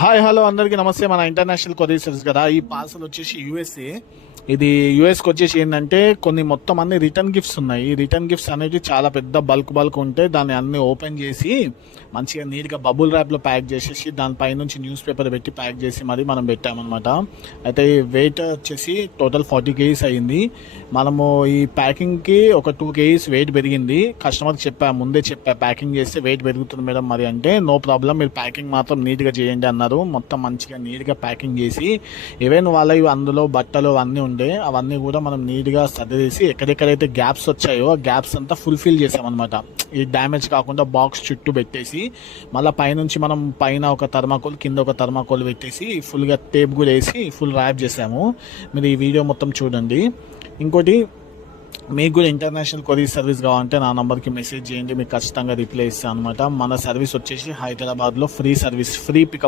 Hi hello అందరికీ నమస్తే. మన ఇంటర్నేషనల్ కొరియర్ సర్వీస్ కదా. ఈ పార్సల్ వచ్చేసి యూఎస్ఏ. ఇది యూఎస్కి వచ్చేసి ఏంటంటే కొన్ని మొత్తం అన్ని రిటర్న్ గిఫ్ట్స్ ఉన్నాయి. ఈ రిటర్న్ గిఫ్ట్స్ అనేవి చాలా పెద్ద బల్క్ ఉంటే దాన్ని అన్ని ఓపెన్ చేసి మంచిగా నీట్గా బబుల్ ర్యాప్లో ప్యాక్ చేసేసి దానిపై నుంచి న్యూస్ పేపర్ పెట్టి ప్యాక్ చేసి మరి మనం పెట్టామన్నమాట. అయితే ఈ వెయిట్ వచ్చేసి టోటల్ 40 kgs అయ్యింది. మనము ఈ ప్యాకింగ్కి ఒక 2 kgs వెయిట్ పెరిగింది. కస్టమర్కి ముందే చెప్పా ప్యాకింగ్ చేస్తే వెయిట్ పెరుగుతుంది మేడం మరి అంటే, నో ప్రాబ్లం, మీరు ప్యాకింగ్ మాత్రం నీట్గా చేయండి అన్నారు. మొత్తం మంచిగా నీట్గా ప్యాకింగ్ చేసి ఈవెన్ వాళ్ళ అందులో బట్టలు అవన్నీ ఉండే అవన్నీ కూడా మనం నీట్గా సర్దేసి ఎక్కడెక్కడైతే గ్యాప్స్ వచ్చాయో ఆ గ్యాప్స్ అంతా ఫుల్ఫిల్ చేసామన్నమాట. ఈ డ్యామేజ్ కాకుండా బాక్స్ చుట్టూ పెట్టేసి మళ్ళీ పైనుంచి మనం పైన ఒక థర్మాకోల్ కింద ఒక థర్మాకోల్ పెట్టేసి ఫుల్గా టేప్ కూడా వేసి ఫుల్ ర్యాప్ చేసాము. మీరు ఈ వీడియో మొత్తం చూడండి. ఇంకోటి, మీకు కూడా ఇంటర్నేషనల్ కొరియర్ సర్వీస్ కావాలంటే నా నంబర్కి మెసేజ్ చేయండి, మీకు ఖచ్చితంగా రిప్లై ఇస్తాను అనమాట. మన సర్వీస్ వచ్చేసి హైదరాబాద్లో ఫ్రీ సర్వీస్, ఫ్రీ పికప్